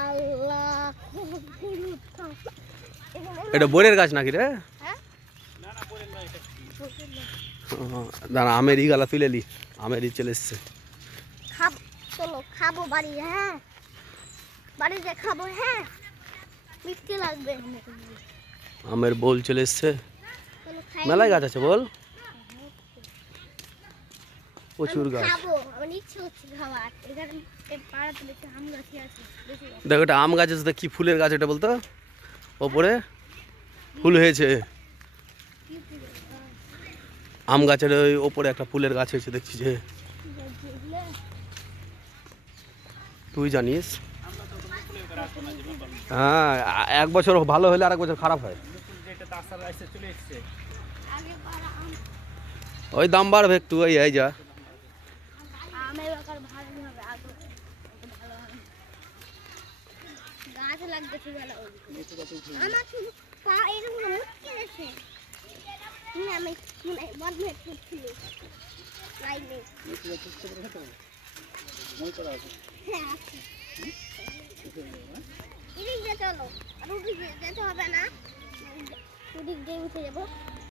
আল্লাহ। এটা বইয়ের গাছ নাকি রে? হ্যাঁ? দাঁড়া আমের ই গালা তুলে লি। আমের চলে এসছে। চলো খাব বাড়ি হ্যাঁ? বাড়িতে খাব হ্যাঁ? মিষ্টি লাগবে। আমের বোল চলে এসছে। মেলায় গাছ আছে বল প্রচুর আমি গাছ খাব আমার ইচ্ছে হচ্ছে খাবার এখানে এই পাড়াতে বেশি আম গাছই আছে বেশি গাছ। দেখো এটা আম গাছ আছে কি ফুলের গাছ এটা বলতো? ওপরে ফুল হয়েছে। আম গাছের ওই ওপরে একটা ফুলের গাছ হয়েছে দেখছি যে। তুই জানিস? হ্যাঁ এক বছর ভালো হলে আর এক বছর খারাপ হয়। আগে পাড়া আম ওই দাম বাড়বে একটু ওই এই যা আমের ব্যাপার ভালোই হবে আগে একটু ভালো হবে গাছ লাগতেছে ভালো আমার শুধু পা এরকম মুটকি গেছে আমি মনে হয় বন্ধ হয়ে ছিল নাই নেই হ্যাঁ আছে। এদিক দিয়ে চলো। আর যেতে হবে না। ওদিক দিয়ে উঠে যাব।